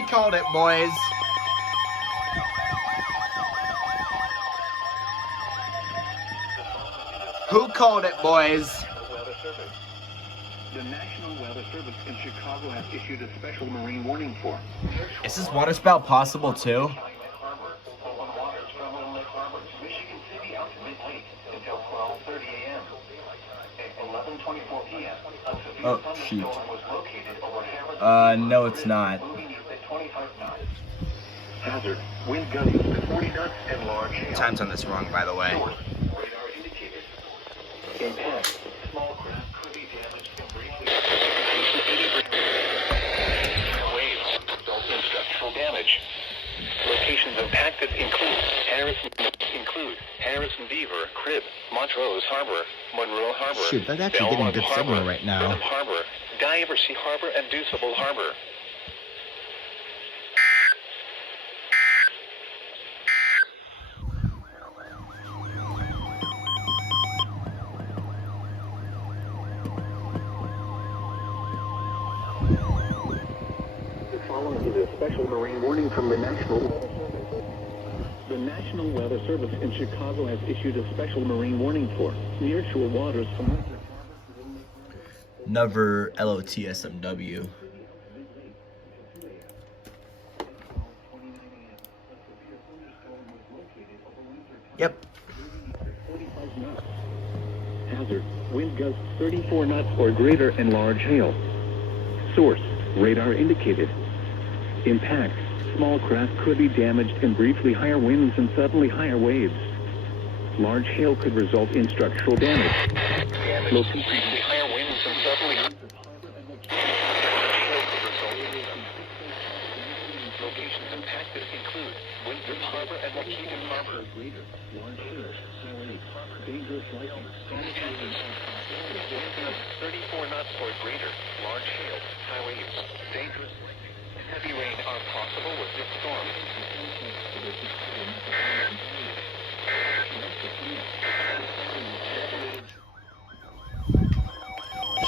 We called it, boys. Who called it, boys? The National Weather Service in Chicago has issued a special marine warning for. Is this water spout possible too? Michigan City out to mid-lake until 12:30 a.m. At 11:24 p.m. a severe Oh, shoot. thunderstorm was located over Harrison. No, it's not. Moving east at 25 knots. Hazard: wind gusts to 40 knots and large hail. Time's on this wrong, by the way. Source: radar indicated. Impact: small craft could be damaged and briefly. Waves result in structural damage. Locations impacted include Harrison Beaver, Crib, Montrose Harbor, Monroe Harbor, Shoot, that's actually getting a good signal right now. Benham Harbor, Diversey Harbor, and Deuceable Harbor. The following is a special marine warning from the National Weather Service. The National Weather Service in Chicago has issued a special marine warning for nearshore waters from Never LOTSMW. Yep. Hazard: wind gusts 34 knots or greater and large hail. Source: radar indicated. Impact: small craft could be damaged and briefly higher winds and suddenly higher waves. Large hail could result in structural damage. Location: briefly higher winds and suddenly locations impacted include Winthrop Harbor and Waukegan Harbor. Large hail, dangerous lightning, 34 knots or greater. Large hail, high waves, dangerous lightning. Heavy rain are possible with this storm.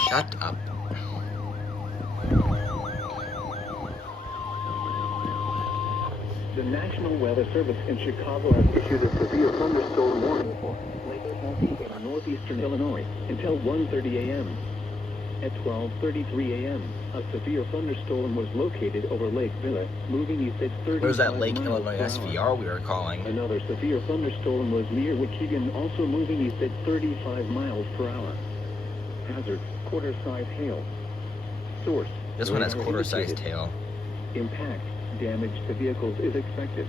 Shut up. The National Weather Service in Chicago has issued a severe thunderstorm warning for Lake Southeast and northeastern Illinois until 1:30 a.m. At 12:33 a.m., a severe thunderstorm was located over Lake Villa, moving east at 30. Where's that Lake Illinois SVR we were calling? Another severe thunderstorm was near Waukegan, also moving east at 35 miles per hour. Hazard: quarter-size hail. Source: This one has radar quarter-sized indicated. tail. Impact: damage to vehicles is expected.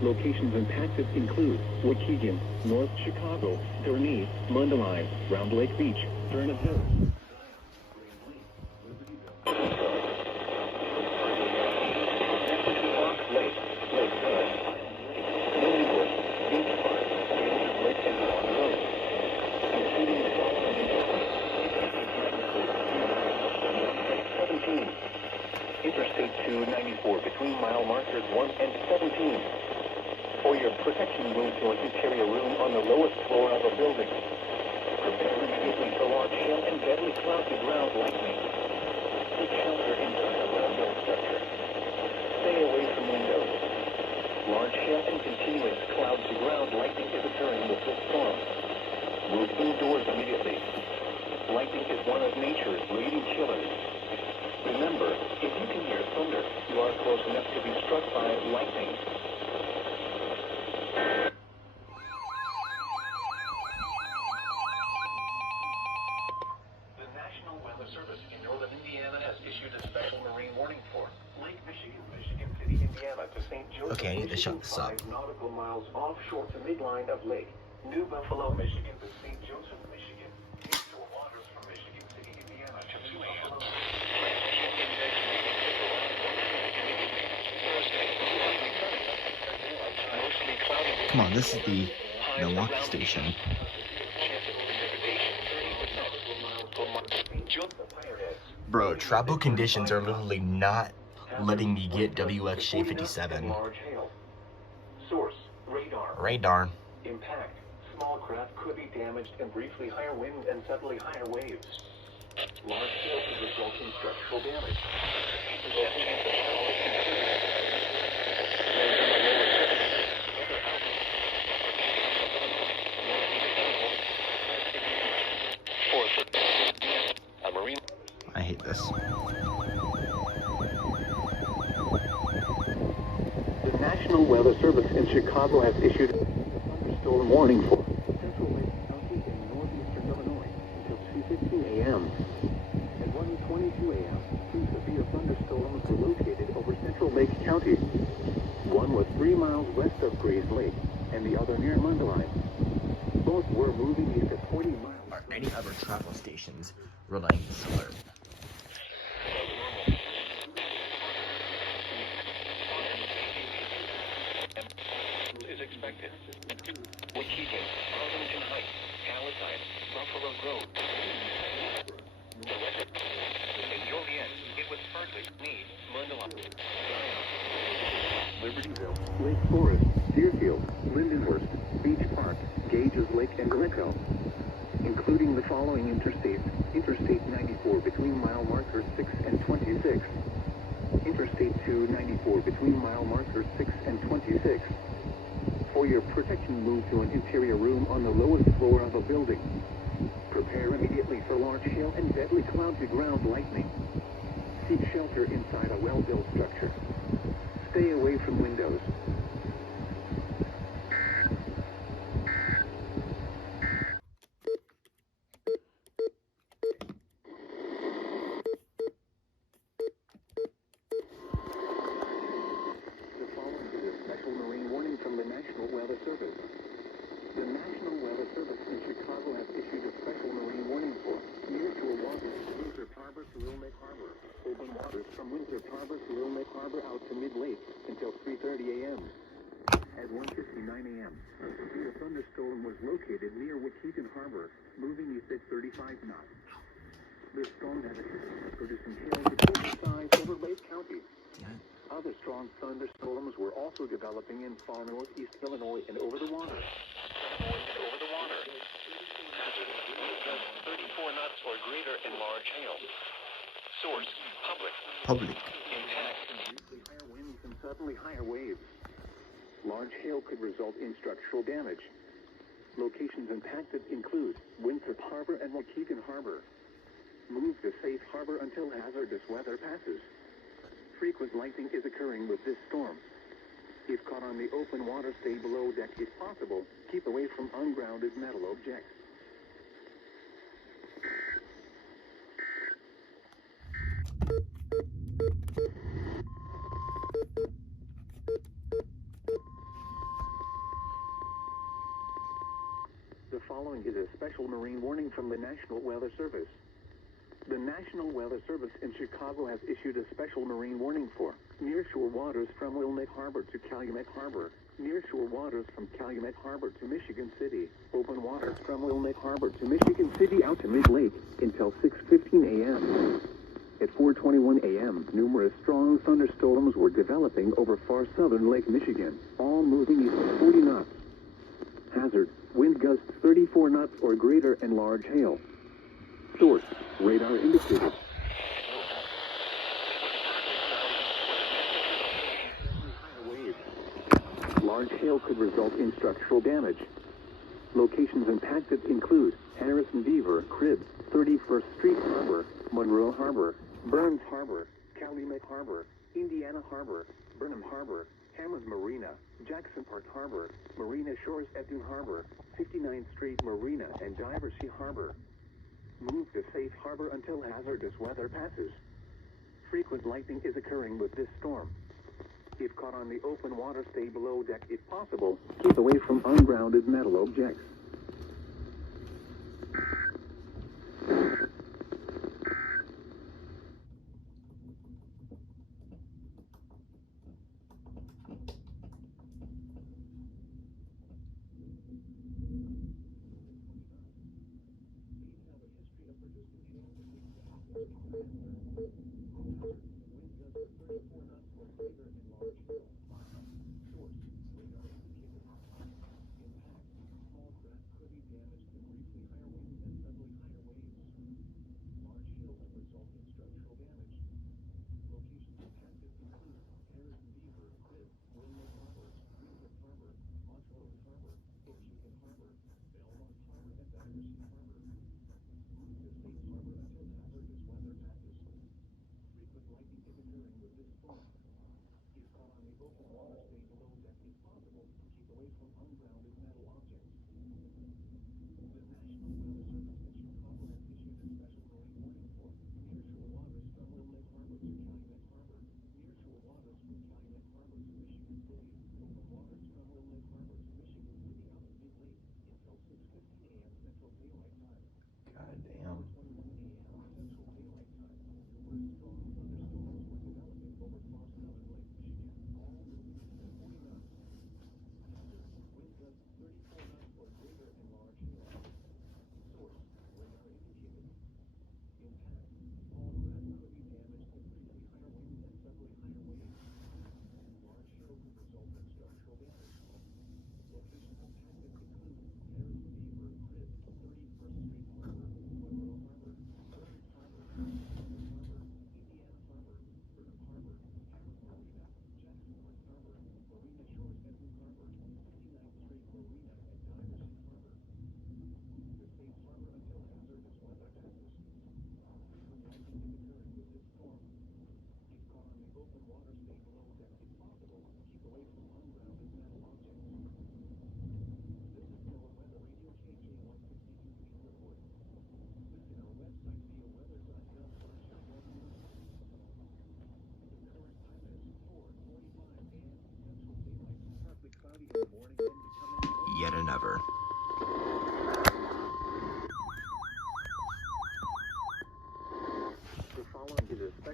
Locations impacted include Waukegan, North Chicago, Gurnee, Mundelein, Round Lake Beach, Vernon Hills. Interstate 294 between mile markers 1 and 17. For your protection, move to an interior room on the lowest floor of a building. Prepare immediately for large hail and deadly cloud-to-ground lightning. Seek shelter inside a well-built structure. Stay away from windows. Large hail and continuous cloud-to-ground lightning is occurring with this storm. Move indoors immediately. Lightning is one of nature's leading killers. Remember, if you can hear thunder, you are close enough to be struck by lightning. The National Weather Service in northern Indiana has issued a special marine warning for Lake Michigan, Michigan City, Indiana to St. Joseph. Okay, I need to shut this up. 5 nautical miles offshore to midline of Lake New Buffalo, Michigan to St. Joseph, Michigan. Inshore waters from Michigan City, Indiana to 2 a.m. Come on, this is the Milwaukee station. Bro, tropical conditions are literally not letting me get WXJ57. Source: radar. Radar. Impact: small craft could be damaged and briefly higher wind and suddenly higher waves. Large hail could result in structural damage. this. The National Weather Service in Chicago has issued a thunderstorm warning for Central Lake County in northeastern Illinois until 2:15 a.m. At 1:22 a.m., two severe thunderstorms were located over Central Lake County. One was 3 miles west of Grays Lake, and the other near Mundelein. Both were moving east at 40 miles. Are any other travel stations relaying this alert? Is expected. Waukegan, Arlington Heights, Palatine, Buffalo Grove. In Joliet, it was Berkeley, Meade, Mundelein, Libertyville, Lake Forest, Deerfield, Lindenhurst, Beach Park, Gages Lake, and Glico, including the following interstates: Interstate 94 between mile markers 6 and 26, Interstate 294 between mile markers 6 and 26. For your protection, move to an interior room on the lowest floor of a building. Prepare immediately for large hail and deadly cloud-to-ground lightning. Seek shelter inside a well-built structure. Stay away from windows. The following is a special marine warning from the National Weather Service. The National Weather Service in Chicago has issued a special marine warning for nearshore waters from Winthrop Harbor to Little Neck Harbor, open waters from Winthrop Harbor to Little Neck Harbor out to mid-lake until 3:30 a.m. At 1:59 a.m., a severe thunderstorm was located near Waukegan Harbor, moving east at 35 knots. The storm had a history of producing hail to size over Lake County. Other strong thunderstorms were also developing in far northeast Illinois and over the water. 34 knots or greater in large hail. Source: public. Impact: higher winds and suddenly higher waves. Large hail could result in structural damage. Locations impacted include Winthrop Harbor and Waukegan Harbor. Move to safe harbor until hazardous weather passes. Frequent lightning is occurring with this storm. If caught on the open water, stay below deck if possible. Keep away from ungrounded metal objects. The following is a special marine warning from the National Weather Service. The National Weather Service in Chicago has issued a special marine warning for nearshore waters from Wilmette Harbor to Calumet Harbor, nearshore waters from Calumet Harbor to Michigan City, open waters from Wilmette Harbor to Michigan City out to mid-lake until 6:15 a.m. At 4:21 a.m., numerous strong thunderstorms were developing over far southern Lake Michigan, all moving east at 40 knots. Hazard: wind gusts 34 knots or greater and large hail. Source: radar indicated. Large hail could result in structural damage. Locations impacted include Harrison Beaver, Cribbs, 31st Street Harbor, Monroe Harbor, Burns Harbor, Calumet Harbor, Indiana Harbor, Burnham Harbor, Hammond Marina, Jackson Park Harbor, Marina Shores Epping Harbor, 59th Street Marina, and Diversey Harbor. Move to safe harbor until hazardous weather passes. Frequent lightning is occurring with this storm. If caught on the open water, stay below deck if possible. Keep away from ungrounded metal objects.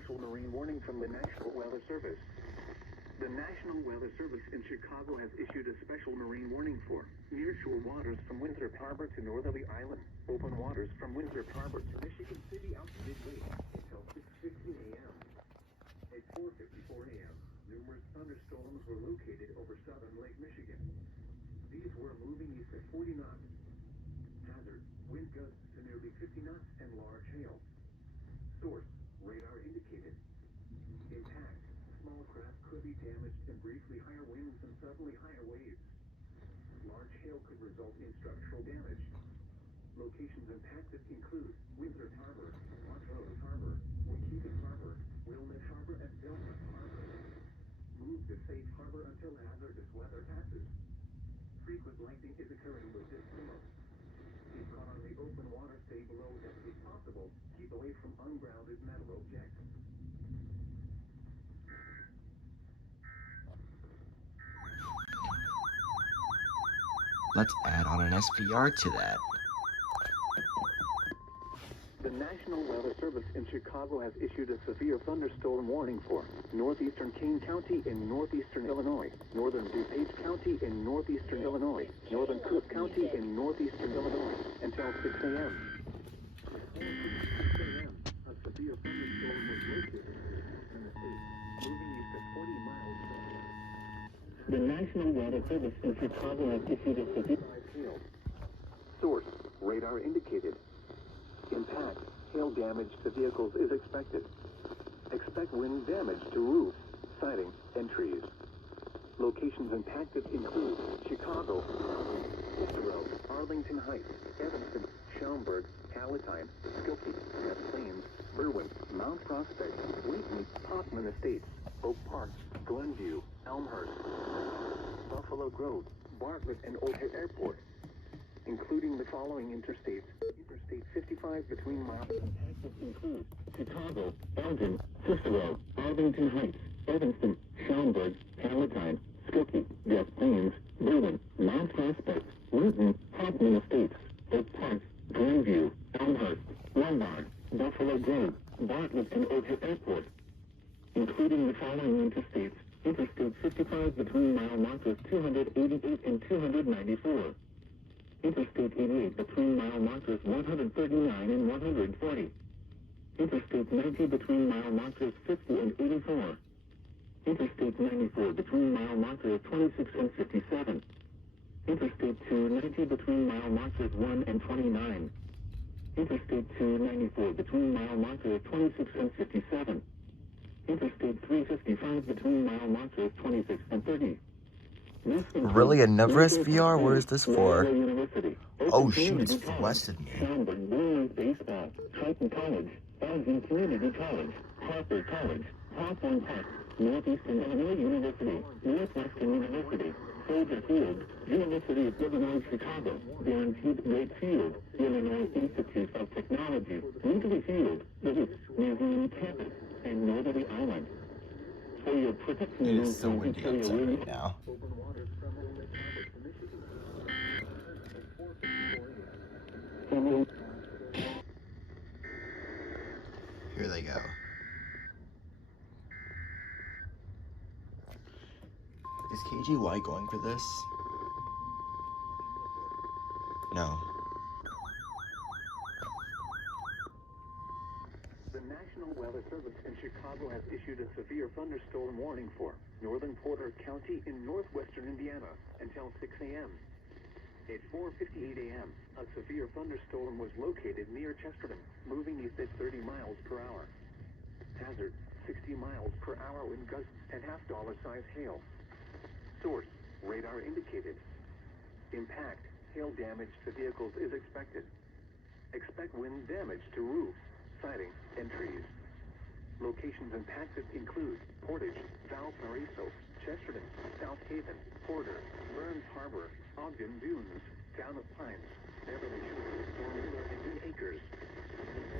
special marine warning from the National Weather Service. The National Weather Service in Chicago has issued a special marine warning for nearshore waters from Winthrop Harbor to Northerly Island, open waters from Winthrop Harbor to Michigan City out to Midway until 6:15 a.m. At 4:54 a.m., numerous thunderstorms were located over southern Lake Michigan. These were moving east at 40 knots. Hazard, wind gusts to nearly 50 knots and large hail. Source, radar indicated. Impact, small craft could be damaged and briefly higher winds and suddenly higher waves. Large hail could result in structural damage. Locations impacted include Winthrop Harbor, Montrose Harbor, Waukegan Harbor, Wilmette Harbor, and Belmont Harbor. Move to safe harbor until hazardous weather passes. Frequent lightning is occurring with this storm. Keep caught on the open water, stay below deck if possible. Keep away from ungrounded metal objects. Let's add on an SVR to that. The National Weather Service in Chicago has issued a severe thunderstorm warning for northeastern Kane County in northeastern Illinois, northern DuPage County in northeastern Illinois, northern Cook County in northeastern Illinois, until 6 a.m. At 6 a.m., a severe thunderstorm was located in the state, moving east at 40 miles per hour. The National Weather Service in Chicago has issued a severe hail. Source, radar indicated. Impact, hail damage to vehicles is expected. Expect wind damage to roofs, siding, and trees. Locations impacted include Chicago, Cicero, Arlington Heights, Evanston, Schaumburg, Palatine, Skokie, Des Plaines, Berwyn, Mount Prospect, Wheaton, Hoffman Estates, Oak Park, Glenview, Elmhurst, Buffalo Grove, Bartlett, and Old Head Airport, including the following interstates. Interstate 55 between miles impacted include Chicago, Elgin, Cicero, Arlington Heights, Evanston, Schaumburg, Palatine, Skokie, Des Plaines, Berwyn, Mount Prospect, Wheaton, Hoffman Estates, Oak Park, Glenview, Elmhurst, Lombard, Buffalo Grove, Bartlett, and Old Head Airport, including the following interstates. Interstate 55 between mile markers 288 and 294. Interstate 88 between mile markers 139 and 140. Interstate 90 between mile markers 50 and 84. Interstate 94 between mile markers 26 and 57. Interstate 290 between mile markers 1 and 29. Interstate 294 between mile markers 26 and 57. Interstate 355 between mile markers 26 and 30. Really, another SVR? What is this for? Oh shoot, it's flustered me. Schaumburg Bruins Baseball, Triton College, Elgin Community College, Harper College, Hawthorne Park, Northeastern Illinois University, Northwestern University, Soldier Field, University of Illinois Chicago, Guaranteed Rate Field, Illinois Institute of Technology, Wrigley Field, the Roots Museum Campus, and Northerly Island. For your protection, It is so windy outside right now. Here they go. Is KGY going for this? No. The National Weather Service in Chicago has issued a severe thunderstorm warning for northern Porter County in northwestern Indiana until 6 a.m. At 4:58 a.m., a severe thunderstorm was located near Chesterton, moving east at 30 miles per hour. Hazard, 60 miles per hour wind gusts and half-dollar size hail. Source, radar indicated. Impact, hail damage to vehicles is expected. Expect wind damage to roofs, siding, and trees. Locations impacted include Portage, Valparaiso, Chesterton, South Haven, Porter, Burns Harbor, Ogden Dunes, Town of Pines, Beverly Shores, Formula, and New Acres,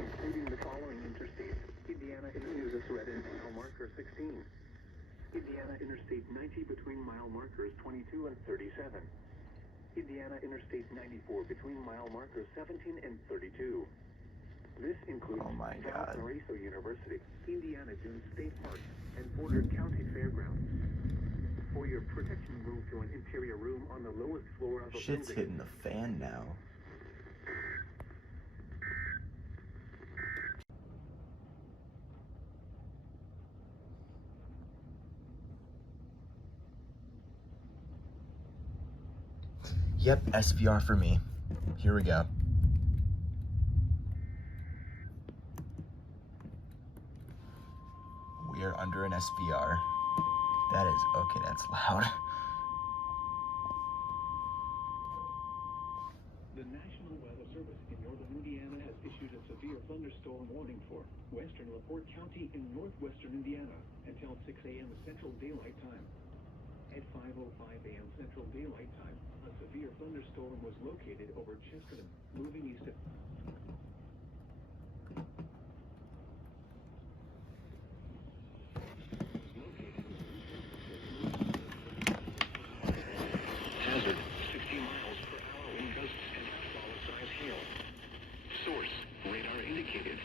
including the following interstates. Indiana uses red and mile marker 16. Indiana Interstate 90 between mile markers 22 and 37. Indiana Interstate 94 between mile markers 17 and 32. This includes Oh my South God. Mauricio University, Indiana Dunes State Park, and Boulder County Fairgrounds. For your protection, move to an interior room on the lowest floor of a Shit's building. hitting the fan now. Yep, SVR for me. Here we go. We are under an SVR. That is, okay, that's loud. The National Weather Service in northern Indiana has issued a severe thunderstorm warning for western LaPorte County in northwestern Indiana until 6 a.m. Central Daylight Time. At 5:05 a.m. Central Daylight Time, a severe thunderstorm was located over Chesterton, moving east of hazard 60 miles per hour wind gusts and dollar-size hail. Source radar indicated.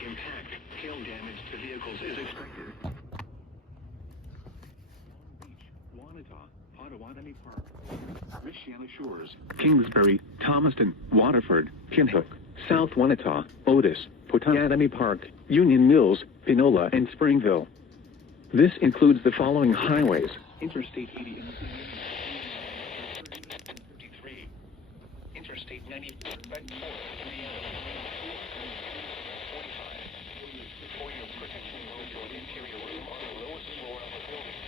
Impact hail damage to vehicles is expected. Long Beach, Wanata, Potawatomi Park, Richanna Shores, Kingsbury, Thomaston, Waterford, Kinhook, South Wanata, Otis, Potawatomi Park, Union Mills, Pinola, and Springville. This includes the following highways: Interstate 80 and 53, Interstate 94, For your protection, move to an interior room on the lowest floor of a building.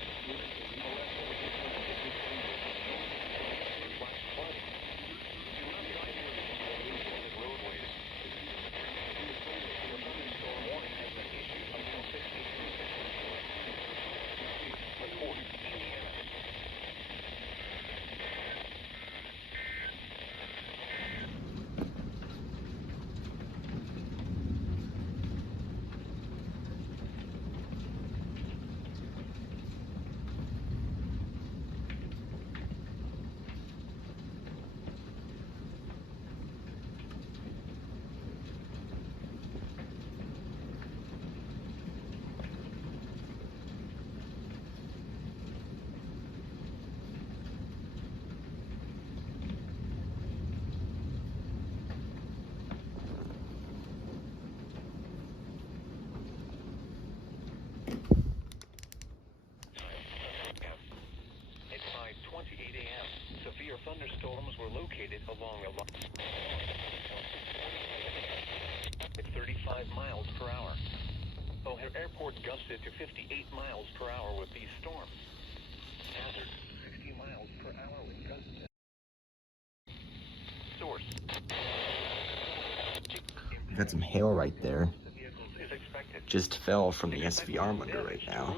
Severe thunderstorms were located along a line at 35 miles per hour. O'Hare Airport gusted to 58 miles per hour with these storms. Hazard 60 miles per hour with gusts. Source. We got some hail right there. Just fell from the SVR I'm under right now.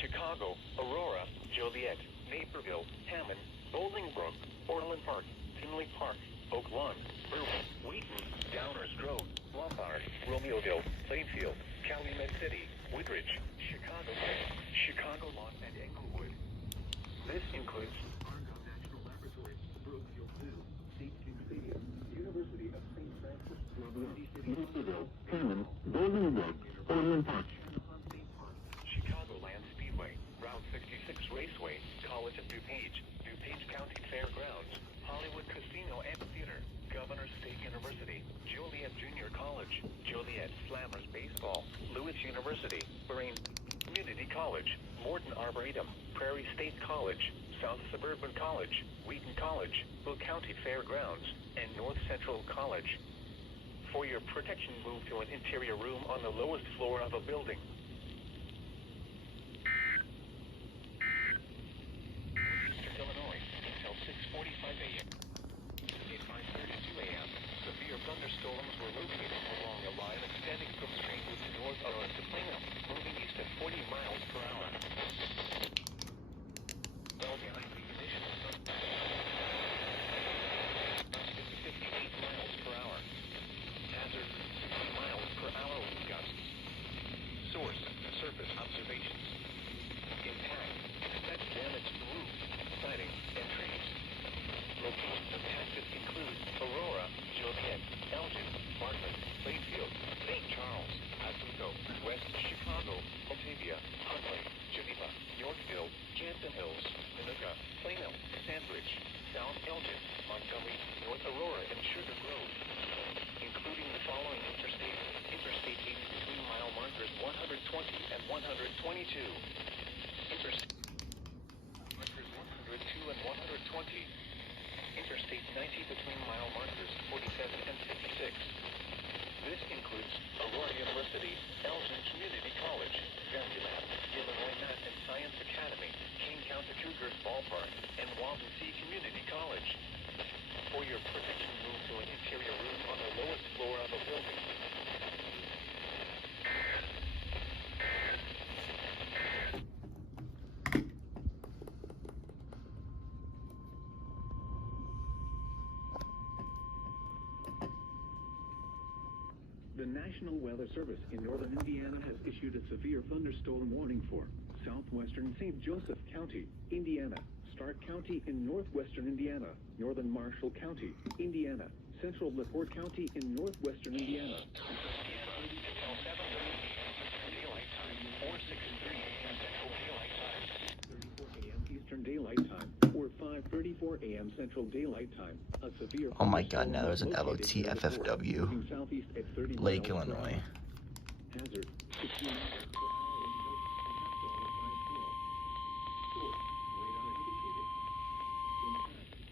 Chicago, Aurora, Joliet, Naperville, Hammond, Bolingbrook, Orland Park, Tinley Park, Oak Lawn, Berwick, Wheaton, Downers Grove, Lombard, Romeoville, Plainfield, Calumet City, Woodridge, Chicago Lawn, and Englewood. This includes Argonne National Laboratory, Brookfield Zoo, St. James Stadium, University of St. Francis, Naperville, Hammond, Bolingbrook, Orland Park, Chicagoland Speedway, Route 66 Raceway, College of DuPage, DuPage County Fairgrounds, Hollywood Casino Amphitheater, Governor State University, Joliet Junior College, Joliet Slammers Baseball, Lewis University, Lorraine Community College, Morton Arboretum, Prairie State College, South Suburban College, Wheaton College, Will County Fairgrounds, and North Central College. For your protection, move to an interior room on the lowest floor of a building. Illinois, until 6:45 a.m. At 5:32 a.m., severe thunderstorms were located along a line extending from St. Louis north to Plano, moving east at 40 miles per hour. Well behind the conditions of 58 miles per hour. Hazard 60 miles per hour with gusts. Source Sugar Grove, including the following interstates: Interstate 80 between mile markers 120 and 122. Interstate markers 102 and 120. Interstate 90 between mile markers 47 and 56. This includes Aurora University, Elgin Community College, Vanderbilt, Illinois Math and Science Academy, King County Cougars Ballpark, and Walden Sea Community College. For your protection, move to an interior room on the lowest floor of a building. The National Weather Service in northern Indiana has issued a severe thunderstorm warning for southwestern St. Joseph County, Indiana, Stark County in northwestern Indiana, northern Marshall County, Indiana, central LaPorte County in northwestern Indiana. Until 7:30 daylight time, or 6:30 a.m. Central Daylight Time. 34 a.m. Eastern Daylight Time, or 5:34 a.m. Central Daylight Time. A severe Oh my god, now there's an thunderstorm located near the port, LOTFFW. moving southeast at 30 Lake, miles per Illinois. hour. Hazard 60 miles per hour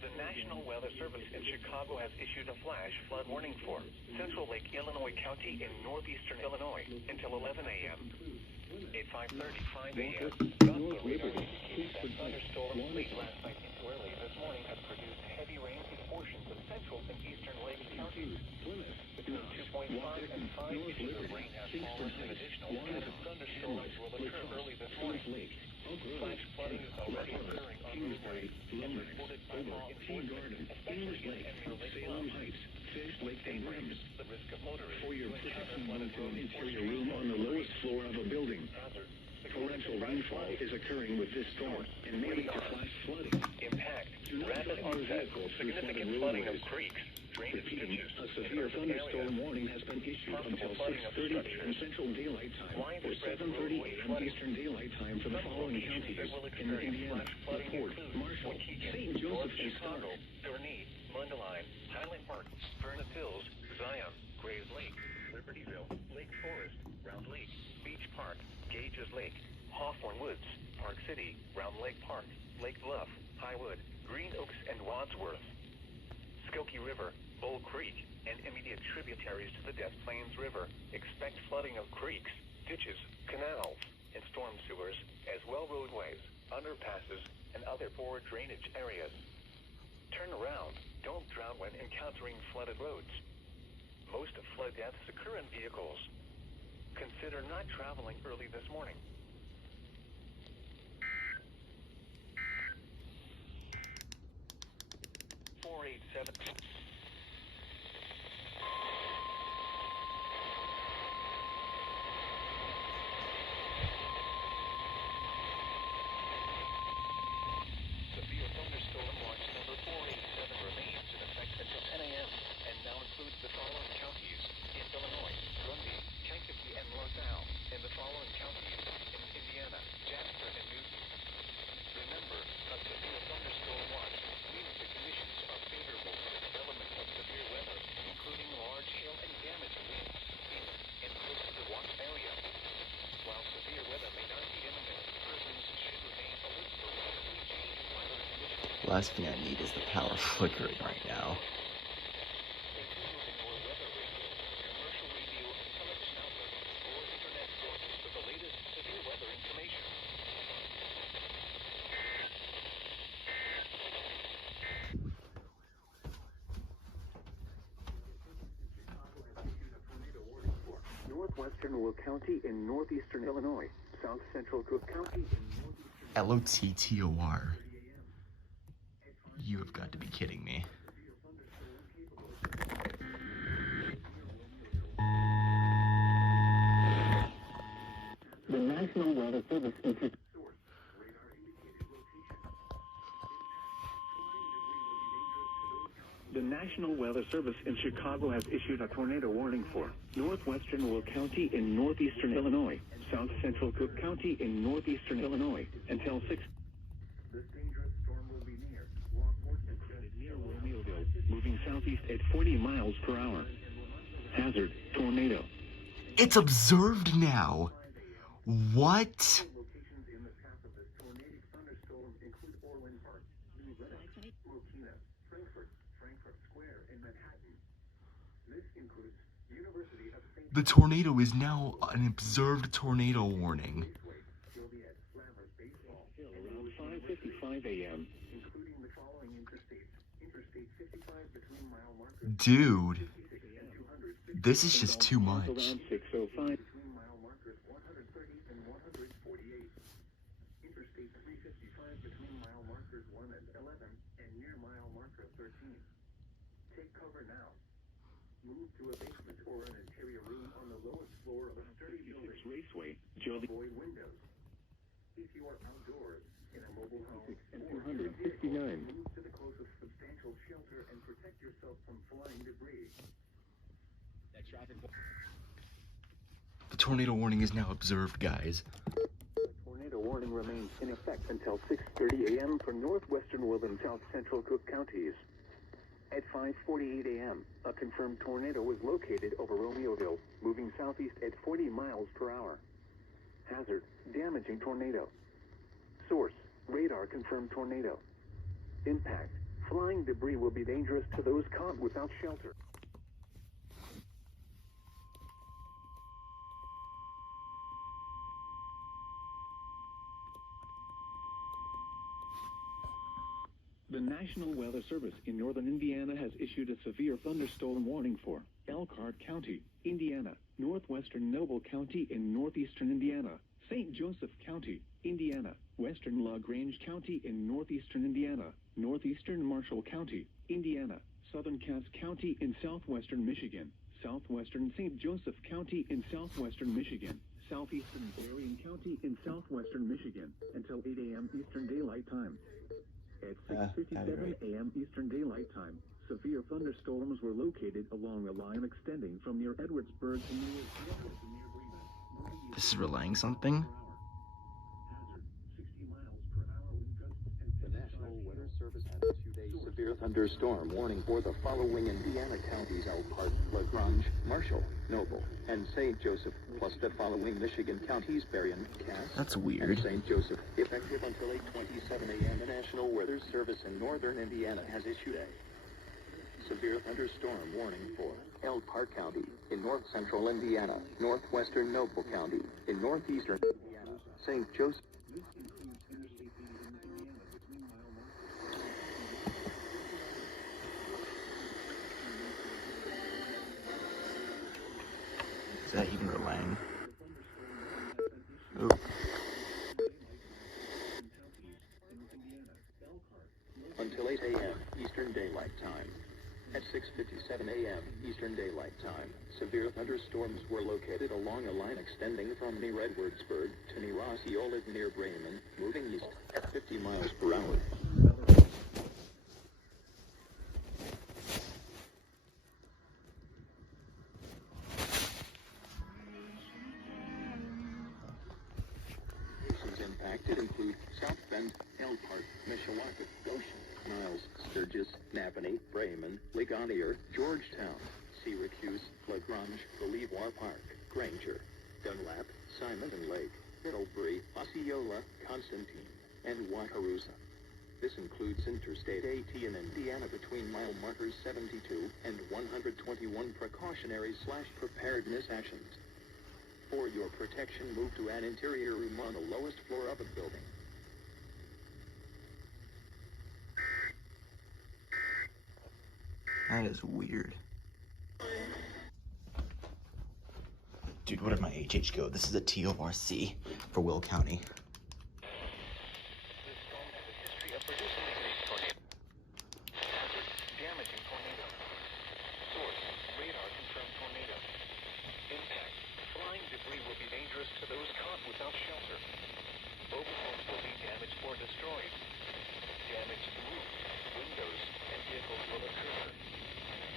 The National Weather Service in Chicago has issued a flash flood warning for Central Lake Illinois County in northeastern Illinois until 11 a.m. At 5:35 a.m., Gulf radar indicates that thunderstorms late last night into early this morning have produced heavy rain in portions of central and eastern Lake counties. Between 2.5 and 5 inches of rain has fallen, and additional scattered thunderstorms will occur early this morning. Flash flooding is already occurring on roadways and reported by law enforcement, especially in and near Lake Salem Heights, Fish Lake and Rims. the risk of motorists For your to encounter protection, flooded move to an roads or interior streets. room on the lowest floor of a building. Hazard. Torrential rainfall is occurring with this storm and may lead to flash flooding. Impact, Do not rapid drive your onset, vehicle through significant flooded flooding of roadways. creeks, drainage Repeating, ditches, a severe and urban thunderstorm areas. warning has been issued Possible until flooding of 6:30 a.m. structures. Central Daylight Time or Widespread 7:30 roadway a.m. flooding. Eastern Daylight Time for the Some following locations counties that will in experience Indiana: flash flooding LaPorte, include Marshall, Waukegan, St. North Joseph, and Stark. Chicago, Gurnee, Mundelein, Highland Park, Furnace Hills, Zion, Graves Lake, Libertyville, Lake Forest, Round Lake, Beach Park, Gages Lake, Hawthorne Woods, Park City, Round Lake Park, Lake Bluff, Highwood, Green Oaks, and Wadsworth. Skokie River, Bull Creek, and immediate tributaries to the Des Plaines River. Expect flooding of creeks, ditches, canals, and storm sewers, as well roadways, underpasses, and other poor drainage areas. Turn around. Don't drown when encountering flooded roads. Most flood deaths occur in vehicles. Consider not traveling early this morning. Severe thunderstorm watch number 487 remains in effect until 10 a.m. and now includes the following counties in Illinois: Grundy, Kankakee, and LaSalle, and the following counties in Indiana: Jasper and Newton. Remember, a severe thunderstorm watch means the conditions are favorable for the development of severe weather, including large hail and damage winds in and close to the watch area. While severe weather may not be imminent, persons should remain alert for rapidly changing weather conditions. Last thing I need is the power flickering right now. Stay tuned with your weather radio, commercial radio, television outlets, or internet sources for the latest severe weather information. Northwestern Will County in northeastern Illinois, south central Cook County in northeastern LOTTOR. You have got to be kidding me. The National Weather Service issued The National Weather Service in Chicago has issued a tornado warning for northwestern Will County in northeastern Illinois, south central Cook County in northeastern Illinois until 6. This dangerous storm will be near Romeoville, moving southeast at 40 miles per hour. Hazard, tornado. It's observed now. What? Locations in the path of this tornadic thunderstorm include Orland Park, New Lenox, Mokina, Frankfurt Square, and Manhattan. This includes University of St. The tornado is now an observed tornado warning. Around 5:55 a.m. Including the following interstates. Interstate 55 between mile markers Dude, 56 and 200. this is just too much. Around 6:05. Between mile markers 130 and 148. Interstate 355 between mile markers 1 and 11 and near mile marker 13. Take cover now. Move to a basement or an interior room on the lowest floor of a sturdy building. Raceway, Jody. Avoid windows. If you are outdoors in a mobile home And or 259. move to the closest substantial shelter and protect yourself from flying debris. The tornado warning is now observed, guys. Tornado warning remains in effect until 6:30 a.m. for northwestern Will and south central Cook counties. At 5:48 a.m., a confirmed tornado was located over Romeoville, moving southeast at 40 miles per hour. Hazard, damaging tornado. Source, radar confirmed tornado. Impact, flying debris will be dangerous to those caught without shelter. The National Weather Service in northern Indiana has issued a severe thunderstorm warning for Elkhart County, Indiana, northwestern Noble County in northeastern Indiana, St. Joseph County, Indiana, western LaGrange County in northeastern Indiana, northeastern Marshall County, Indiana, southern Cass County in southwestern Michigan, southwestern St. Joseph County in southwestern Michigan, southeastern Berrien County in southwestern Michigan, until 8 a.m. Eastern Daylight Time. At 6:57 a.m. Eastern Daylight Time, severe thunderstorms were located along a line extending from near Edwardsburg to near Bremen. This is relaying something? Hazard, 60 miles per hour wind gusts and The National Weather Service has issued a severe thunderstorm warning for the following Indiana counties: Elkhart, LaGrange, Marshall, Noble, and St. Joseph, plus the following Michigan counties: Berrien, Cass, That's and weird. St. Joseph. Effective until 8:27 a.m., the National Weather Service in northern Indiana has issued a severe thunderstorm warning for Elkhart County in north central Indiana, northwestern Noble County in northeastern Indiana, St. Joseph. Is that even relaying? Oh. Until 8 a.m. Eastern Daylight Time. At 6:57 a.m. Eastern Daylight Time, severe thunderstorms were located along a line extending from near Edwardsburg to near Osceola near Bremen, moving east at 50 miles per hour. Locations impacted include South Bend, Elkhart, Mishawaka, Goshen, Niles, Sturgis, Napanee, Bremen, Ligonier, Georgetown, Syracuse, LaGrange, Belvoir Park, Granger, Dunlap, Simonton Lake, Middlebury, Osceola, Constantine, and Wakarusa. This includes Interstate 80 in Indiana between mile markers 72 and 121 precautionary/preparedness actions. For your protection, move to an interior room on the lowest floor of a building. That is weird. Dude, what did my HH go? This is a TORC for Will County. Damaging tornado. Source, radar confirmed tornado. Impact, flying debris will be dangerous to those caught without shelter. Mobile homes will be damaged or destroyed. Damage to roofs, windows, and vehicles will occur.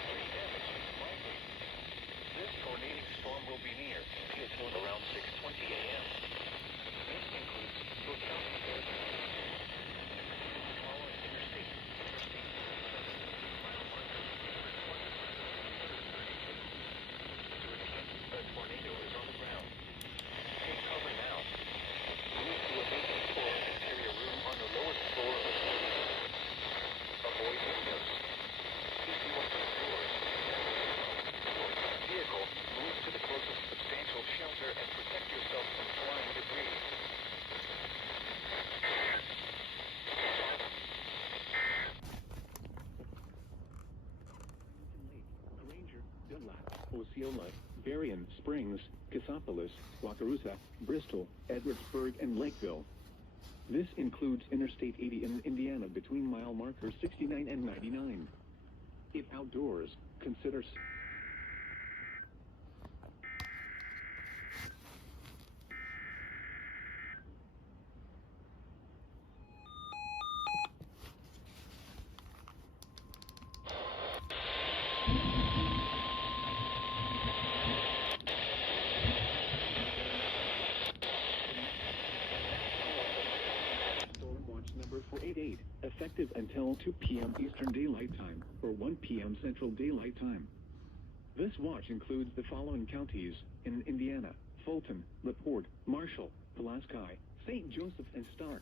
Tree damage is likely. This tornadic storm will be near Peatone around 6:20 a.m. This includes Osceola, Berrien Springs, Cassopolis, Wakarusa, Bristol, Edwardsburg, and Lakeville. This includes Interstate 80 in Indiana between mile markers 69 and 99. If outdoors, consider number 488, effective until 2 p.m. Eastern Daylight Time, or 1 p.m. Central Daylight Time. This watch includes the following counties in Indiana: Fulton, LaPorte, Marshall, Pulaski, St. Joseph, and Stark.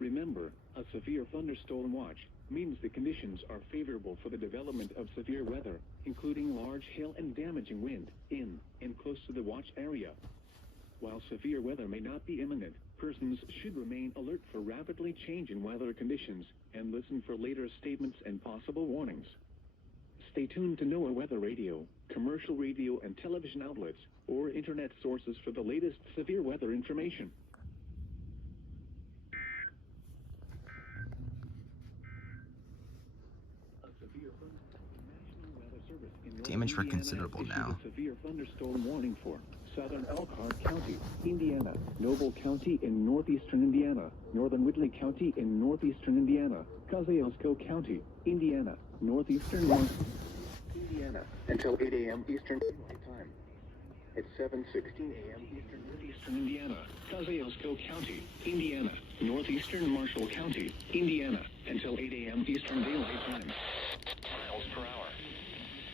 Remember, a severe thunderstorm watch means the conditions are favorable for the development of severe weather, including large hail and damaging wind, in and close to the watch area. While severe weather may not be imminent, persons should remain alert for rapidly changing weather conditions and listen for later statements and possible warnings. Stay tuned to NOAA Weather Radio, commercial radio and television outlets, or internet sources for the latest severe weather information. Damage were considerable now. A severe thunderstorm warning for southern Elkhart County, Indiana, Noble County in northeastern Indiana, northern Whitley County in northeastern Indiana, Kosciuszko County, Indiana, northeastern Indiana, until 8 a.m. Eastern Daylight Time. At 7:16 a.m. Eastern northeastern Indiana, Kosciuszko County, Indiana, northeastern Marshall County, Indiana, until 8 a.m. Eastern Daylight Time. Miles per hour.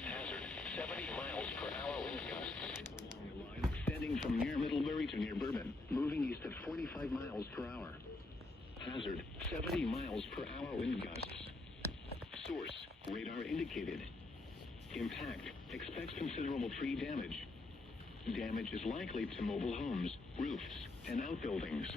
Hazard, 70 miles per hour wind gusts. Along the line extending from near Middlebury to near Bourbon, moving east at 45 miles per hour. Hazard, 70 miles per hour wind gusts. Source, radar indicated. Impact, expects considerable tree damage. Damage is likely to mobile homes, roofs, and outbuildings.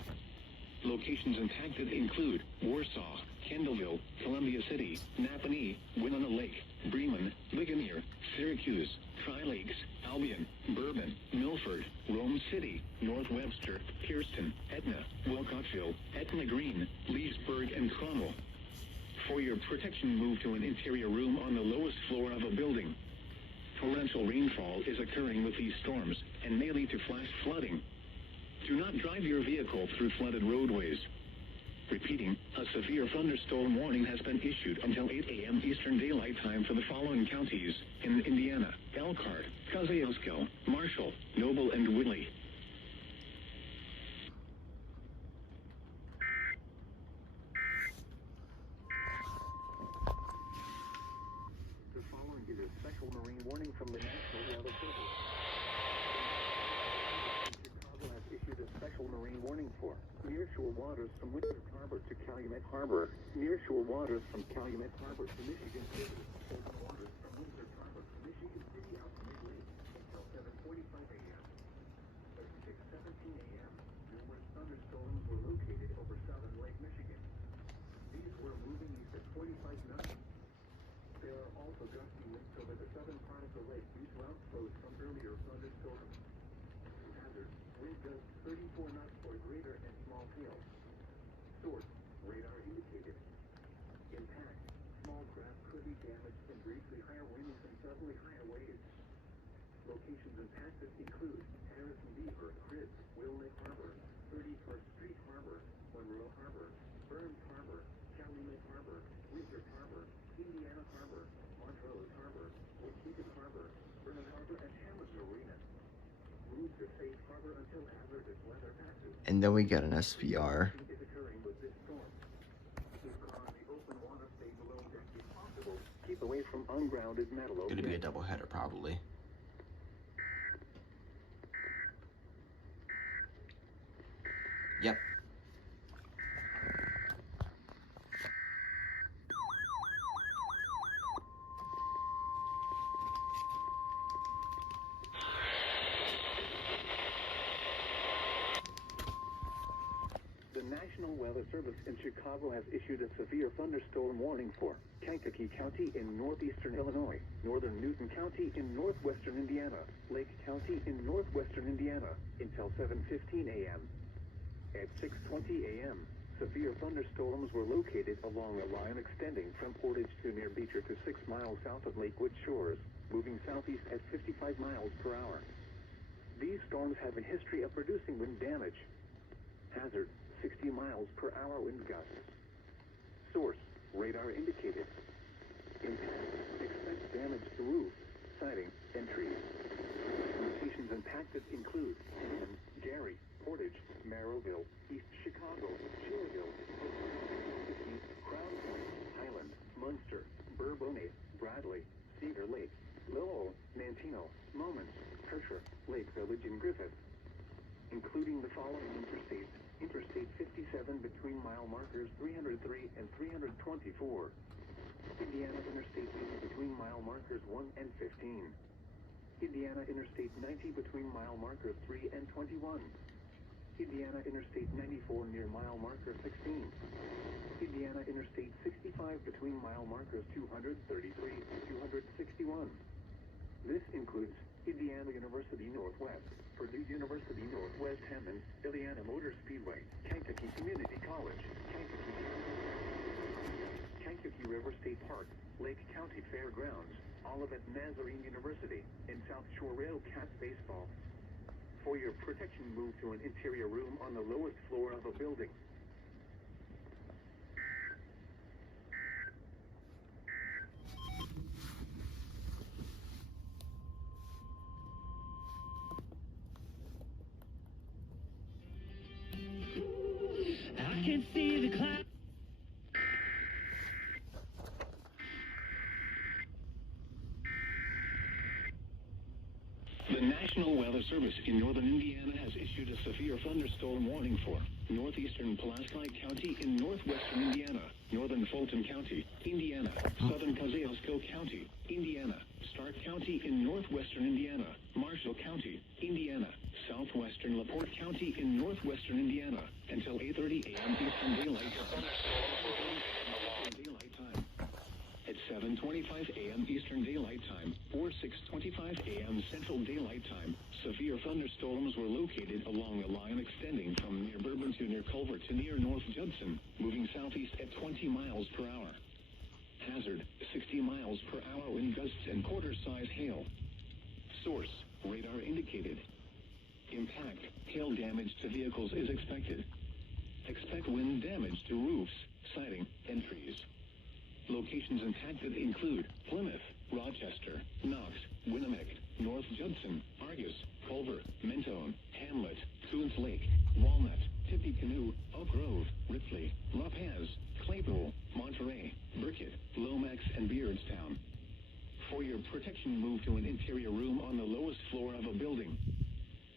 Locations impacted include Warsaw, Kendallville, Columbia City, Napanee, Winona Lake, Bremen, Ligonier, Syracuse, Tri-Lakes, Albion, Bourbon, Milford, Rome City, North Webster, Kirsten, Etna, Wilcoxville, Etna Green, Leesburg, and Cromwell. For your protection, move to an interior room on the lowest floor of a building. Torrential rainfall is occurring with these storms and may lead to flash flooding. Do not drive your vehicle through flooded roadways. Repeating, a severe thunderstorm warning has been issued until 8 a.m. Eastern Daylight Time for the following counties in Indiana: Elkhart, Kosciuszko, Marshall, Noble, and Whitley. The following is a special marine warning from the National Weather Service. Chicago has issued a special marine warning for nearshore waters from Windsor Harbor to Calumet Harbor, nearshore waters from Calumet Harbor to Michigan City, open waters from Windsor Harbor to Michigan City out to Midway until 7:45 a.m. At 6:17 a.m., numerous thunderstorms were located over southern Lake Michigan. These were moving east at 45 knots. There are also gusty winds over the southern part of the lake. These routes flows from earlier thunderstorms. Hazard, wind gusts 34 knots or greater and small hail. Source, radar indicated. Impact, small craft could be damaged from briefly higher winds and suddenly higher waves. Locations impacted include Harrison Beaver, Cribbs, Wilmette Harbor, 31st Street Harbor, Monroe Harbor, Burns Harbor, Calumet Harbor, Windsor Harbor, Indiana Harbor, Montrose Harbor, Waukegan Harbor, Vernon Harbor, and Hammond Marina. Move to safe harbor until hazardous weather passes. And then we got an SPR. Is occurring with this storm. Keep on the open water, stay below deck if possible. Keep away from ungrounded metal. Gonna be a double header probably. Yep. The National Weather Weather Service in Chicago has issued a severe thunderstorm warning for Kankakee County in northeastern Illinois, northern Newton County in northwestern Indiana, Lake County in northwestern Indiana until 7:15 a.m. At 6:20 a.m., severe thunderstorms were located along a line extending from Portage to near Beecher to 6 miles south of Lakewood Shores, moving southeast at 55 miles per hour. These storms have a history of producing wind damage. Hazard, 60 miles per hour wind gusts. Source, radar indicated. Impact, expect damage to roof, siding, and trees. Locations impacted include Hammond, Gary, Portage, Merrillville, East Chicago, Cherville, Crown Point, Highland, Munster, Bourbonnais, Bradley, Cedar Lake, Lowell, Mantino, Moments, Herscher, Lake Village, and Griffith, including the following interstates: Interstate 57 between mile markers 303 and 324, Indiana Interstate 80 between mile markers 1 and 15, Indiana Interstate 90 between mile markers 3 and 21, Indiana Interstate 94 near mile marker 16, Indiana Interstate 65 between mile markers 233 and 261. This includes Indiana University Northwest, Purdue University Northwest Hammond, Indiana Motor Speedway, Kankakee Community College, Kankakee River State Park, Lake County Fairgrounds, Olivet Nazarene University, and South Shore Railcats Baseball. For your protection, move to an interior room on the lowest floor of a building. I can see the clouds. The National Weather Service in northern Indiana has issued a severe thunderstorm warning for northeastern Pulaski County in northwestern Indiana, northern Fulton County, Indiana, southern Kosciuszko County, Indiana, Stark County in northwestern Indiana, Marshall County, Indiana, southwestern LaPorte County in northwestern Indiana, until 8:30 a.m. Eastern Daylight Time. At 7:25 a.m. Eastern Daylight Time, or 6:25 a.m. Central Daylight Time, severe thunderstorms were located along a line extending from near Bourbon to near Culver to near North Judson, moving southeast at 20 miles per hour. Hazard, 60 miles per hour wind gusts and quarter-size hail. Source, radar indicated. Impact, hail damage to vehicles is expected. Expect wind damage to roofs, siding, and trees. Locations impacted include Plymouth, Rochester, Knox, Winnemic, North Judson, Argus, Culver, Mentone, Hamlet, Coons Lake, Walnut, Tippecanoe, Oak Grove, Ripley, La Paz, Claypool, Monterey, Burkett, Lomax, and Beardstown. For your protection, move to an interior room on the lowest floor of a building.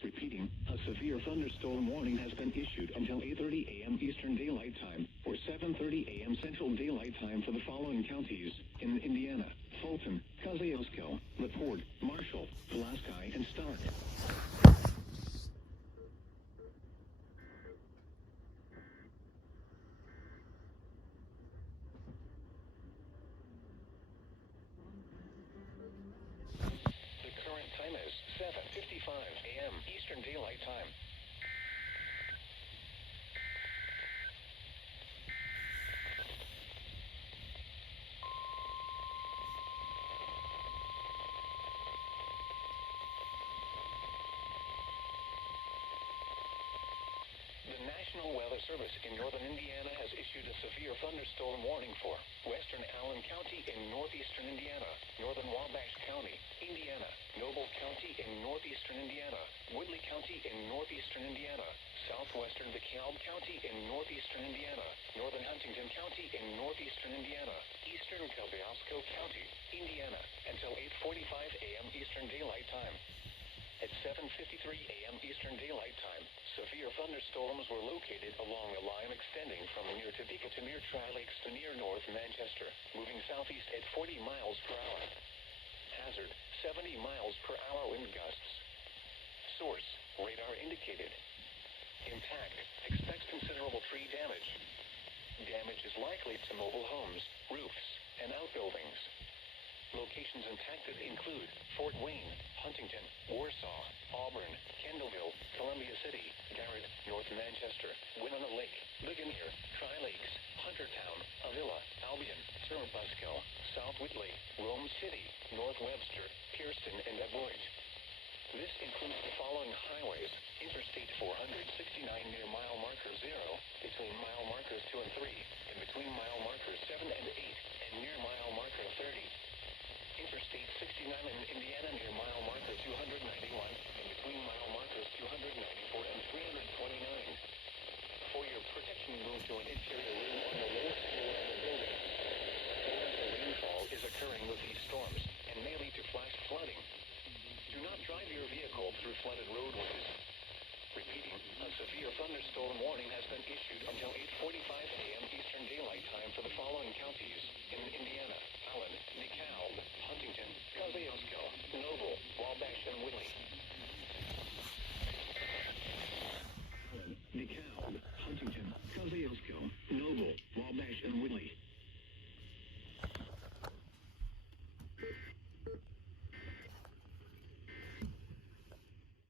Repeating, a severe thunderstorm warning has been issued until 8:30 a.m. Eastern Daylight Time or 7:30 a.m. Central Daylight Time for the following counties in Indiana: Fulton, Kosciuszko, LaPorte, Marshall, Pulaski, and Stark. The current time is 7:55 a.m. Eastern Daylight Time. The National Weather Service in northern Indiana has issued a severe thunderstorm warning for western Allen County in northeastern Indiana, northern Wabash County, Indiana, Noble County in northeastern Indiana, Woodley County in northeastern Indiana, southwestern DeKalb County in northeastern Indiana, northern Huntington County in northeastern Indiana, eastern Kosciuszko County, Indiana, until 8:45 a.m. Eastern Daylight Time. At 7:53 a.m. Eastern Daylight Time, severe thunderstorms were located along a line extending from near Topeka to near Tri-Lakes to near North Manchester, moving southeast at 40 miles per hour. Hazard, 70 miles per hour wind gusts. Source, radar indicated. Impact. Expect considerable tree damage. Damage is likely to mobile homes, roofs, and outbuildings. Locations impacted include Fort Wayne, Huntington, Warsaw, Auburn, Kendallville, Columbia City, Garrett, North Manchester, Winona Lake, Ligonier, Tri-Lakes, Huntertown, Avila, Albion, Surrey Buskill, South Whitley, Rome City, North Webster, Kirsten, and Avoid. This includes the following highways: Interstate 469 near mile marker 0, between mile markers 2 and 3, and between mile markers 7 and 8, and near mile marker 30. Interstate 69 in Indiana near mile marker 291, and between mile markers 294 and 329. For your protection, move to an interior room on the lowest floor of the building. Torrential rainfall is occurring with these storms and may lead to flash flooding. Do not drive your vehicle through flooded roadways. Repeating, a severe thunderstorm warning has been issued until 8:45 a.m. Eastern Daylight Time for the following counties in Indiana: Allen, DeKalb, Huntington,